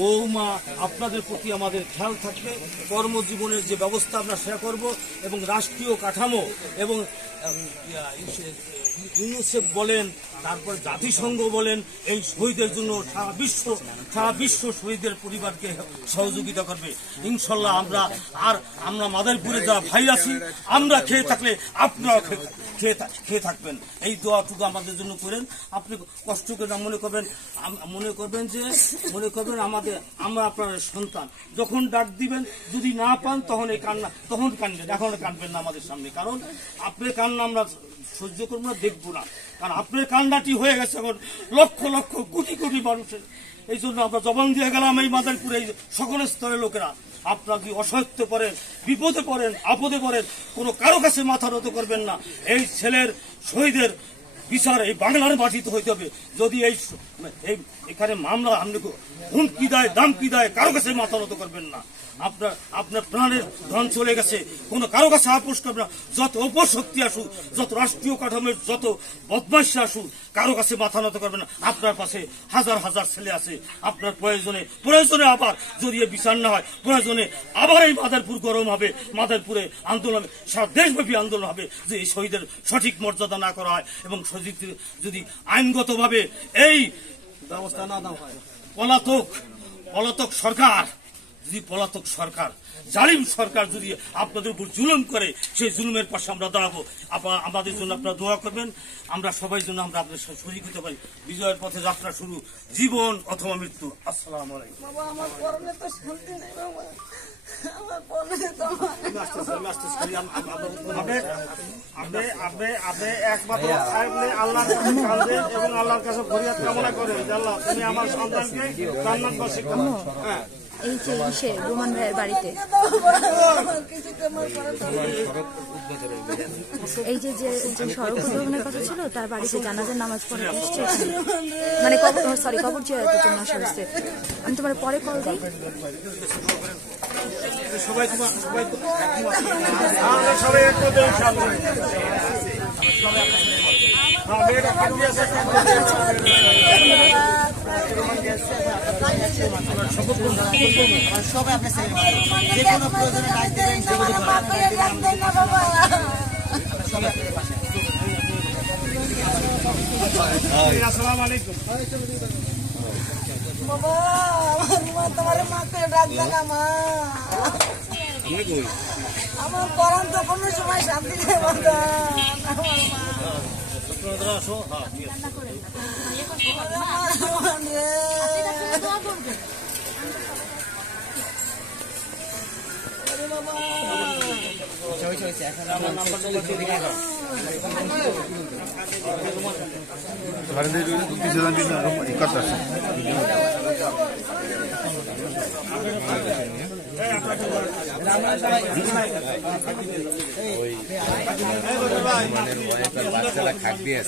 বৌমা, আপনাদের প্রতি আমাদের খেয়াল থাকবে। কর্মজীবনের যে ব্যবস্থা আমরা সেটা করব এবং রাষ্ট্রীয় কাঠামো এবং ইউনিসেফ বলেন, তারপর জাতিসংঘ বলেন, এই শহীদের জন্য সারা বিশ্ব শহীদের পরিবারকে সহযোগিতা করবে ইনশাল্লাহ। আমরা মাদারীপুরে যারা ভাই আছি, আমরা খেয়ে থাকলে আপনারাও খেয়ে থাকবেন। এই দোয়াটুকু আমাদের জন্য করেন। আপনি কষ্ট করে মনে করবেন আমরা আপনার সন্তান। যখন ডাক দিবেন, যদি না পান তখন কানবেন, এখন কানবেন না আমাদের সামনে, কারণ আপনার কান্না আমরা সহ্য করবো না, দেখবো না। কারণ আপনার কান্নাটি হয়ে গেছে এখন লক্ষ লক্ষ কোটি কোটি মানুষের। এই জন্য আমরা জবান দিয়ে গেলাম এই মাদারীপুরে সকল স্তরের লোকেরা, আপনারা যদি অসহায়ত্ব করেন, বিপদে পড়েন, আপদে পড়েন, কোনো কারো কাছে মাথা নত করবেন না। এই ছেলের শহীদের বিচার এই বাংলার মাটিতে হইতে হবে। যদি এখানে মামলা হুমকি দেয়, দামকি দেয়, কারো কাছে মাথা নত করবেন না। আপনার প্রাণের ধন চলে গেছে, কোনো কারো কাছে আপোষ করবেন না। যত অপশক্তি আসুক, যত রাষ্ট্রীয় কাঠামোর যত বদমাইশি আসুক, কারো কাছে মাথা নত করবেন না। আপনার পাশে হাজার হাজার ছেলে আছে। আপনার প্রয়োজনে আবার যদি বিচার না হয়, প্রয়োজনে আবার এই মাদারীপুর গরম হবে, মাদারীপুরে আন্দোলন হবে, সারা দেশব্যাপী আন্দোলন হবে, যে এই শহীদের সঠিক মর্যাদা না করা হয় এবং যদি আইনগতভাবে এই ব্যবস্থা না দেওয়া হয়। পলাতক সরকার, জালিম সরকার যদি আপনাদের উপর জুলুম করে, সেই জুলুমের পাশে আমরা দাঁড়াবো। আমাদের জন্য আপনারা দোয়া করবেন। আমরা সবাই জন্য আমরা আপনাদের সাথে শরীক হতে পারি। বিজয়ের পথে যাত্রা শুরু, জীবন অথবা মৃত্যু। আসসালামু আলাইকুম। একমাত্র আল্লাহর কাছে কাঁদেন এবং আল্লাহর কাছে ফরিয়াদ কামনা করেন, আল্লাহ তুমি আমার সন্তানকে জান্নাতবাসী করো। হ্যাঁ, এই যে রোমান ভাইয়ের বাড়িতে এই যে সড়ক উদ্বোধনের কথা ছিল, তার বাড়িতে জানাজার নামাজ পড়ে এসছে, মানে কবর জিয়ারতের জন্য আসা হচ্ছে। আমি তোমার পরে কল দিই। সবাই আপনি যে কোনো প্রয়োজনে ডাক দেবেন, আসসালামু আলাইকুম। বাবা তোমার মাকে ডাক দেন, আমার পরান তো কোনো সময় শান্তি দেব না। খাক দিয়ে